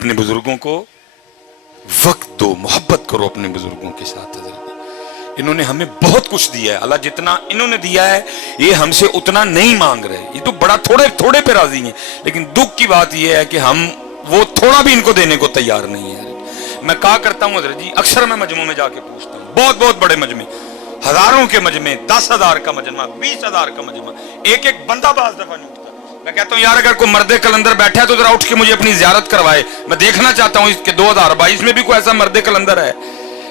अपने बुजुर्गों को वक्त दो, मोहब्बत करो अपने बुजुर्गों के साथ। इन्होंने हमें बहुत कुछ दिया है, अल्लाह जितना इन्होंने दिया है ये हमसे उतना नहीं मांग रहे, ये तो बड़ा थोड़े थोड़े पे राजी हैं। लेकिन दुख की बात ये है कि हम वो थोड़ा भी इनको देने को तैयार नहीं है। मैं कहा करता हूँ हज़रत जी, अक्सर मैं मजमू में जाके पूछता हूँ, बहुत बहुत बड़े मजमे, हजारों के मजमे, 10,000 का मजमा, 20,000 का मजमा, एक एक बंदा बाज दफा नहीं उठता। मैं कहता हूँ यार अगर कोई मर्दे कलंदर बैठा है तो जरा उठ के मुझे अपनी जियारत करवाए, मैं देखना चाहता हूँ इसके 2022 में भी कोई ऐसा मर्दे कलंदर है।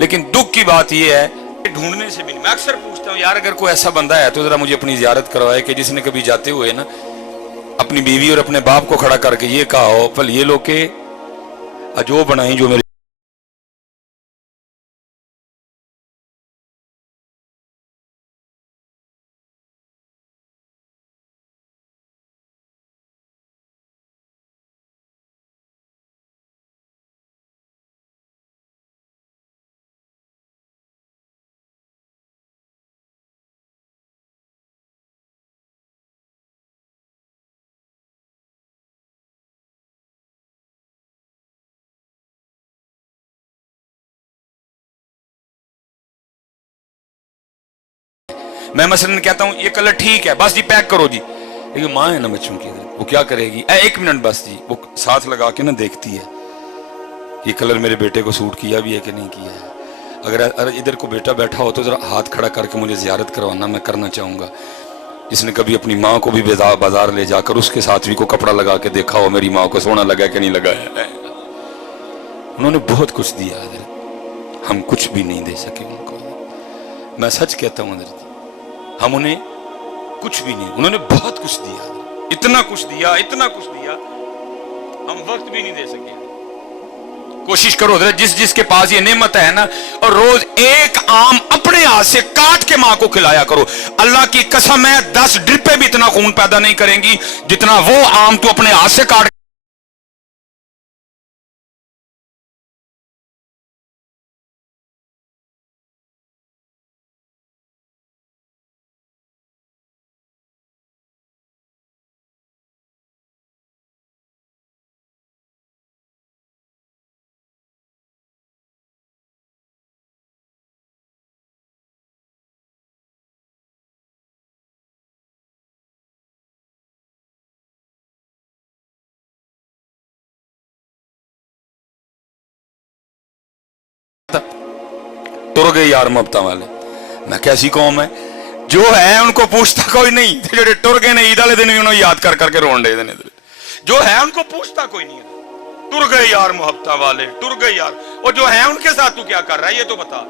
लेकिन दुख की बात यह है ढूंढने से भी नहीं। मैं अक्सर पूछता हूँ यार अगर कोई ऐसा बंदा है तो जरा मुझे अपनी जियारत करवाए कि जिसने कभी जाते हुए ना अपनी बीवी और अपने बाप को खड़ा करके ये कहा हो पल ये लोग के अजो बनाई जो मेरे। मैं मसलन कहता हूँ ये कलर ठीक है बस जी पैक करो जी, लेकिन माँ है ना बच्चों की, वो क्या करेगी, एक मिनट बस जी, वो साथ लगा के ना देखती है ये कलर मेरे बेटे को सूट किया भी है कि नहीं किया है। अगर इधर को बेटा बैठा हो तो जरा हाथ खड़ा करके मुझे जियारत करवाना, मैं करना चाहूँगा। इसने कभी अपनी माँ को भी बाजार ले जाकर उसके साथ भी को कपड़ा लगा के देखा हो मेरी माँ को सोना लगा कि नहीं लगाया। उन्होंने बहुत कुछ दिया, हम कुछ भी नहीं दे सके उनको। मैं सच कहता हूँ हम उन्हें कुछ भी नहीं, उन्होंने बहुत कुछ दिया, इतना कुछ दिया, इतना कुछ दिया, हम वक्त भी नहीं दे सके। कोशिश करो जिस जिसके पास ये नेमत है ना, और रोज एक आम अपने हाथ से काट के मां को खिलाया करो। अल्लाह की कसम है 10 ड्रिपें भी इतना खून पैदा नहीं करेंगी जितना वो आम तो अपने हाथ से काट। तुर गए यार मोहब्बतां वाले। मैं कैसी कौम है जो है उनको पूछता कोई नहीं, जो टुर गए ने ईद वाले दिन भी उन्होंने याद कर करके रोन दे देने, जो है उनको पूछता कोई नहीं है। टुर गए यार मोहब्बतां वाले, टुर गए यार, और जो है उनके साथ तू क्या कर रहा है ये तो बता।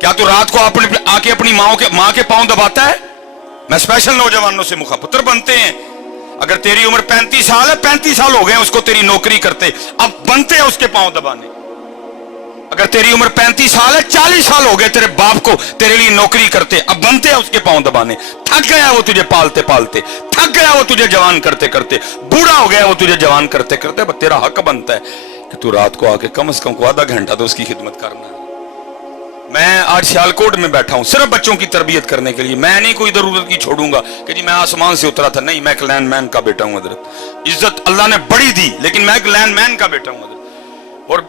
क्या तू रात को अपने आके अपनी माँ के पांव दबाता है? मैं स्पेशल नौजवानों से मुखातिब बनते हैं, अगर तेरी उम्र 35 साल है, 35 साल हो गए उसको तेरी नौकरी करते, अब बनते हैं उसके पांव दबाने। अगर तेरी उम्र 35 साल है, 40 साल हो गए तेरे बाप को तेरे लिए नौकरी करते, अब बनते हैं उसके पांव दबाने। थक गया वो तुझे पालते पालते, थक गया वो तुझे जवान करते करते, बूढ़ा हो गया वो तुझे जवान करते करते। अब तेरा हक बनता है कि तू रात को आके कम से कम आधा घंटा तो उसकी खिदमत करना है। मैं आज सियालकोट में बैठा हूं सिर्फ बच्चों की तरबियत करने के लिए। मैं नहीं कोई जरूरत की छोड़ूंगा कि जी मैं आसमान से उतरा था, नहीं, मैं एक लैंडमैन का बेटा हूं हजरत। इज्जत अल्लाह ने बड़ी दी लेकिन मैं एक लैंडमैन का बेटा हूं हजरत। और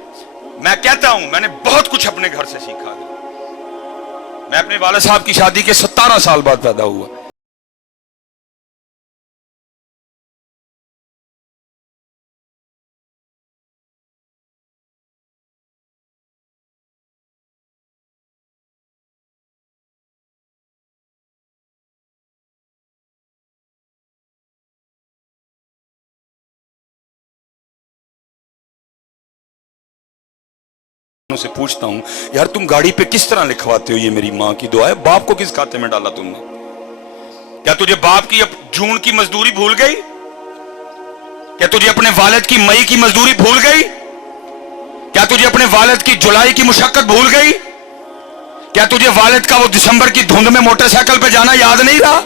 मैं कहता हूं मैंने बहुत कुछ अपने घर से सीखा। मैं अपने वाले साहब की शादी के 17 साल बाद पैदा हुआ। से पूछता हूं यार तुम गाड़ी पे किस तरह लिखवाते हो ये मेरी मां की दुआ है, बाप को किस खाते में डाला तुमने? क्या तुझे बाप की अब जून की मजदूरी भूल गई? क्या तुझे अपने वालिद की मई की मजदूरी भूल गई? क्या तुझे अपने वालिद की जुलाई की मुशक्कत भूल गई? क्या तुझे वालिद का वो दिसंबर की धुंध में मोटरसाइकिल पे जाना याद नहीं रहा?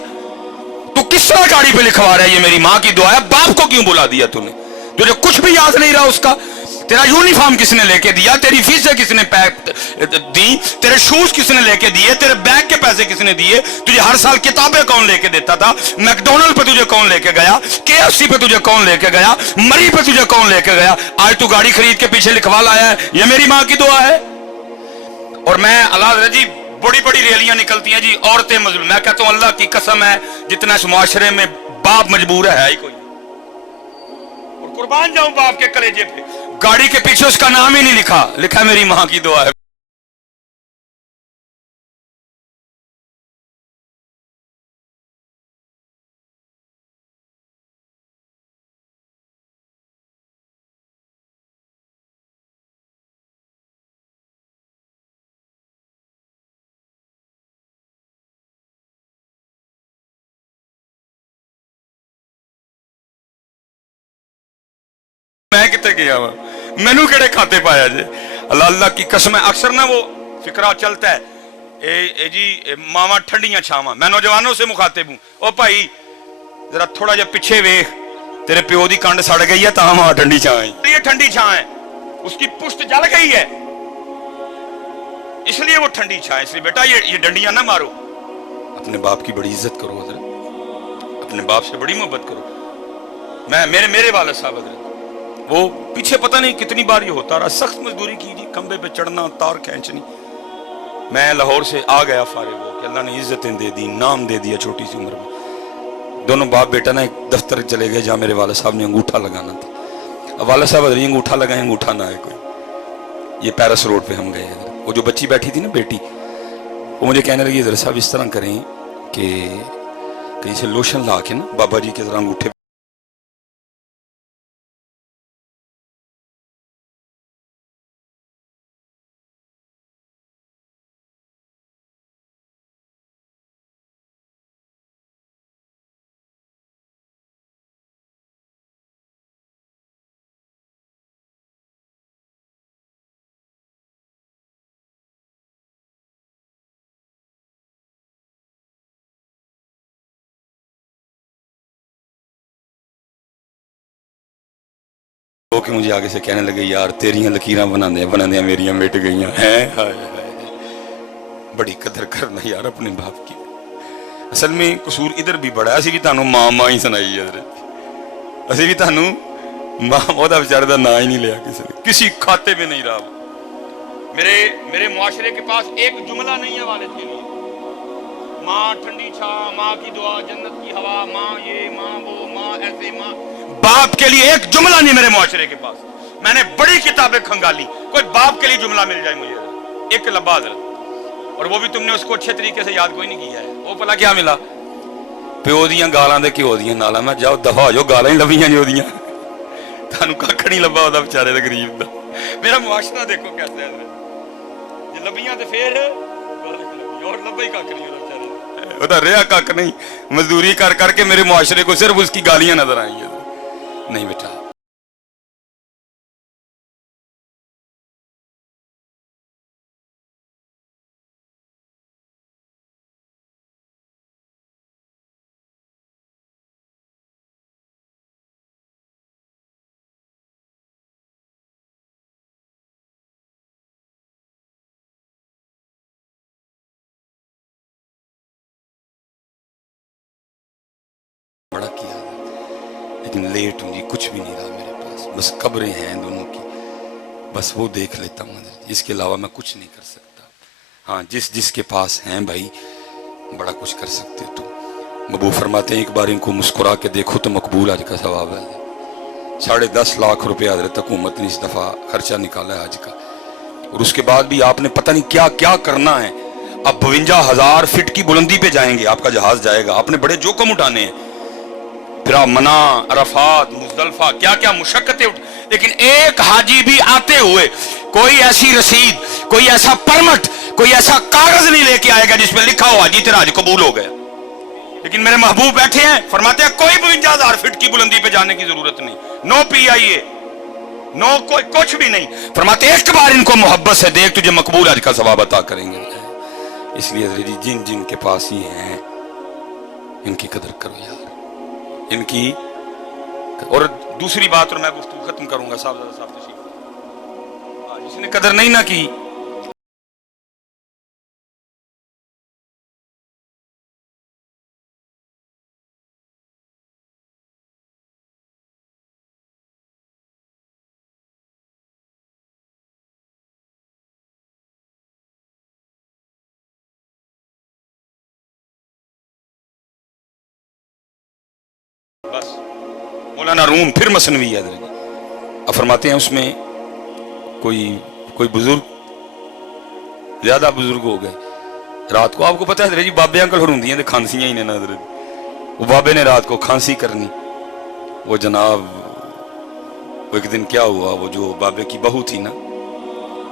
तू किस तरह गाड़ी पे लिखवा रहा है ये मेरी मां की दुआ है, बाप को क्यों बुला दिया तूने? तुझे कुछ भी याद नहीं रहा उसका? तेरा यूनिफॉर्म किसने लेके दिया, तेरी फीसें किसने दी, तेरे शूज किसने लेके दिए, तेरे बैग के पैसे किसने दिए, तुझे हर साल किताबें कौन लेके देता था, मैकडोनल्ड पे तुझे कौन लेके गया, KFC पे तुझे कौन लेके गया, मरी पे तुझे कौन लेके गया, आज तू गाड़ी खरीद के पीछे लिखवा लाया है, ये मेरी माँ की दुआ है। और मैं अल्लाह जी बड़ी बड़ी रैलियां निकलती हैं जी, औरतें मजलूम, मैं कहता हूं अल्लाह की कसम है जितना इस मुआशरे में बाप मजबूर है ही कोई, और कुर्बान जाऊं बाप के कलेजे पे, गाड़ी के पीछे उसका नाम ही नहीं लिखा, लिखा मेरी मां की दुआ है। मैं कितने गया वा, मैनू केड़े खाते पाया जे, अल्लाह अल्लाह की कसम है। अक्सर ना वो फिक्रा चलता है ए जी मावा ठंडियां छावां, मैं नौजवानों से मुखातिब हूं, ओ भाई जरा थोड़ा जा पीछे वेख, तेरे प्यो दी कंड सड़ गई है ता मां ठंडी छां है, ये ठंडी छां है, उसकी पुष्ट जल गई है इसलिए वो ठंडी छां है। इसलिए बेटा ये डंडियां ना मारो, अपने बाप की बड़ी इज्जत करो हजरत, अपने बाप से बड़ी मोहब्बत करो। मैं मेरे वाले साहब हजरत, वो पीछे पता नहीं कितनी बार ये होता रहा, सख्त मजदूरी की जी, खंबे पे चढ़ना, तार खींचनी। मैं लाहौर से आ गया फारिग हो कि अल्लाह ने इज्जतें दे दी, नाम दे दिया छोटी सी उम्र में। दोनों बाप बेटा ना एक दफ्तर चले गए जहाँ मेरे वाले साहब ने अंगूठा लगाना था। अब वाले साहब अरे अंगूठा लगाए, अंगूठा ना है कोई। ये पैरिस रोड पे हम गए, वो जो बच्ची बैठी थी ना बेटी, वो मुझे कहने लगी इधर साहब इस तरह करें कि कहीं से लोशन ला के ना बाबा जी के तरह अंगूठे कि मुझे आगे से कहने लगे यार तेरियां लकीरां बनाने मेरियां मिट गई हैं। हाय हाय, बड़ी कदर करना यार अपने बाप की। असल में कसूर इधर भी बड़ा, असी भी तुहानू मां मां ही सुनाई है, असी भी तुहानू मां ओदा बेचारे दा नाम ही नहीं लिया किसी ने, किसी खाते में नहीं रहा। मेरे मुआशरे के पास एक जुमला नहीं है वालिद के लिए, माँ ठंडी छां, माँ की दुआ, जन्नत की हवा, माँ ये माँ वो माँ ऐसे माँ, बाप के लिए एक जुमला नहीं मेरे मुआशरे के पास। मैंने बड़ी किताबें खंगाली, कोई बाप के लिए जुमला मिल जाए मुझे एक लब्बा हज़रत, और वो भी तुमने उसको अच्छे तरीके से याद कोई नहीं किया है। वो भला क्या मिला, प्यो दियां गालां दे घ्यो दियां नालां, मैं जाओ दफा हो जाओ, गालां ही लभियां जी ओदियां, थानू कख नहीं लब्बा ओदा बेचारे दा गरीब दा। मेरा मुआशरा देखो कैसा है, जे लभियां ते फिर और लब्बा ही कख नहीं ओदा बेचारे, ओदा रेहा कख नहीं, मजदूरी कर करके मेरे मुआशरे को सिर्फ उसकी गालियां नजर आई है। नहीं बेटा, बड़ा किया लेकिन लेट हूँ जी, कुछ भी नहीं रहा मेरे पास, बस कब्रें हैं दोनों की, बस वो देख लेता हूँ, इसके अलावा मैं कुछ नहीं कर सकता। हाँ जिसके पास हैं भाई बड़ा कुछ कर सकते तो। मबू फरमाते हैं एक बार इनको मुस्कुरा के देखो तो मकबूल आज का सवाब है। 10.5 लाख रुपए हजरत हुकूमत ने इस दफा खर्चा निकाला है आज का, और उसके बाद भी आपने पता नहीं क्या क्या करना है। अब 52,000 फीट की बुलंदी पे जाएंगे, आपका जहाज जाएगा, आपने बड़े जोखम उठाने हैं, फिर आप मना, अरफात, मुजदलफा, क्या क्या मुशक्कतें लेकिन एक हाजी भी आते हुए कोई ऐसी रसीद, कोई ऐसा परमिट, कोई ऐसा कागज नहीं लेके आएगा जिसमें लिखा हो हाजी तेरा हज कबूल हो गया। लेकिन मेरे महबूब बैठे हैं, फरमाते हैं कोई 52,000 फीट की बुलंदी पे जाने की जरूरत नहीं, नो PIA, नो कोई कुछ भी नहीं। फरमाते एक बार इनको मोहब्बत से देख, तुझे मकबूल हज का सवाब अता करेंगे। इसलिए जिन जिन के पास ये हैं इनकी कदर करो यार, इनकी। और दूसरी बात, और मैं गुफ्तगू खत्म करूंगा साहब, तशरीफ جس نے قدر نہیں نہ کی. بس مولانا روم پھر مثنوی ہے. اب فرماتے ہیں اس میں کوئی بزرگ زیادہ بزرگ ہو گئے رات کو. آپ کو پتہ ہے جی بابے انکل ہروں ہیں کھانسیاں ہی نے نا. وہ بابے نے رات کو کھانسی کرنی. وہ جناب وہ ایک دن کیا ہوا, وہ جو بابے کی بہو تھی نا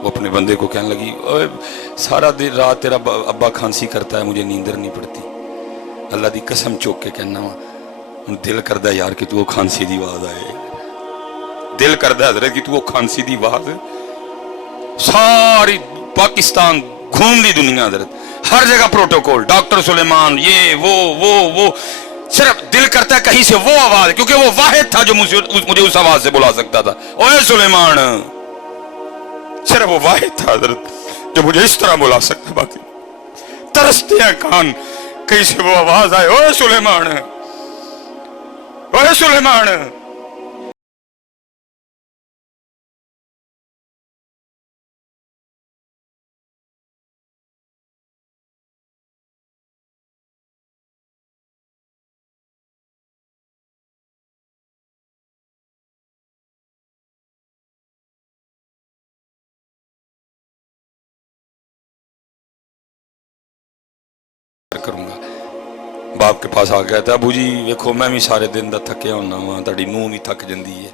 وہ اپنے بندے کو کہنے لگی سارا دن رات تیرا ابا کھانسی کرتا ہے, مجھے نیندر نہیں پڑتی. اللہ دی قسم چوک کے کہنا وا دل کردہ یار کہ تو وہ کھانسی دی آواز آئے. دل کردہ حضرت کہ تو وہ کھانسی دی آواز ساری پاکستان گھوم لی دنیا حضرت, ہر جگہ پروٹوکول, ڈاکٹر سلیمان یہ وہ صرف دل کرتا ہے کہیں سے وہ آواز, کیونکہ وہ واحد تھا جو مجھے اس آواز سے بلا سکتا تھا. اوے سلیمان, صرف وہ واحد تھا حضرت جو مجھے اس طرح بلا سکتا. باقی ترستے ہیں کان کہیں سے وہ آواز آئے, اوے سلیمان, اوے سلیمان. کروں گا. باپ کے پاس آ گیا تھا, ابو جی ویکھو میں بھی سارے دن دا تھکیا ہونا وا, تہاڈی نوح بھی تھک جندی ہے,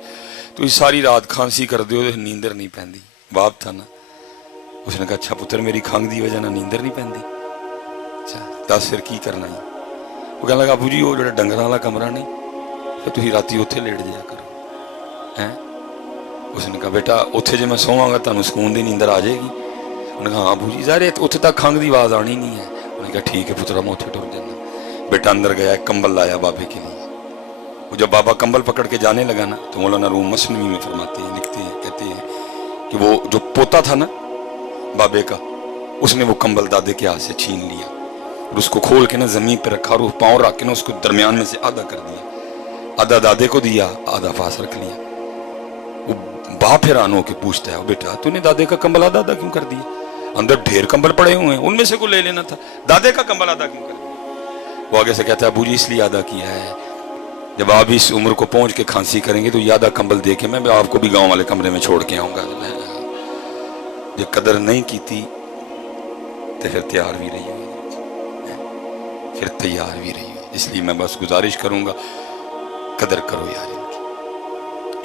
تو ساری رات کھانسی کر دیو تے نیندر نہیں پیندی. باپ تھا نا, اس نے کہا اچھا پتر میری کھنگ دی وجہ نہ نیندر نہیں پیندی, اچھا دس پھر کی کرنا ہے. وہ کہنے لگا ابو جی وہ جڑا ڈنگراں والا کمرہ نہیں پھر تسی راتی اوتھے لیٹ جایا کرو ہیں. اس نے کہا بیٹا اوتھے جے میں سوواں گا تانوں سکون دی نیندر آ جائے گی. انہوں نے کہا ہاں ابو جی ظاہر ہے اوتھے تک کھنگ دی آواز آنی نہیں ہے. انہوں نے کہا ٹھیک ہے پترا میں اوتھے ٹر جانا. بیٹا اندر گیا, ایک کمبل لایا بابے کے لیے. وہ جب بابا کمبل پکڑ کے جانے لگا نا تو مولانا روم مثنوی میں فرماتے ہیں, لکھتے ہیں, کہتے ہیں کہ وہ جو پوتا تھا نا بابے کا, اس نے وہ کمبل دادے کے ہاتھ سے چھین لیا اور اس کو کھول کے نا زمین پہ رکھا, اور وہ پاؤں رکھ کے نا اس کو درمیان میں سے آدھا کر دیا, آدھا دادے کو دیا, آدھا پاس رکھ لیا. وہ باپ حیران ہو کے پوچھتا ہے بیٹا تو نے دادے کا کمبل آدھا آدھا کیوں کر دیا؟ اندر ڈھیر کمبل پڑے ہوئے ہیں, ان میں سے کو لے لینا تھا, دادے کا کمبل آدھا کیوں کر دیا؟ وہ آگے سے کہتا ہے ابو جی اس لیے آدھا کیا ہے, جب آپ اس عمر کو پہنچ کے کھانسی کریں گے تو یہ آدھا کمبل دے کے میں آپ کو بھی گاؤں والے کمرے میں چھوڑ کے آؤں گا. جو قدر نہیں کی تھی تو پھر تیار بھی رہی ہوئی, پھر تیار بھی رہی ہوئی. اس لیے میں بس گزارش کروں گا قدر کرو یار.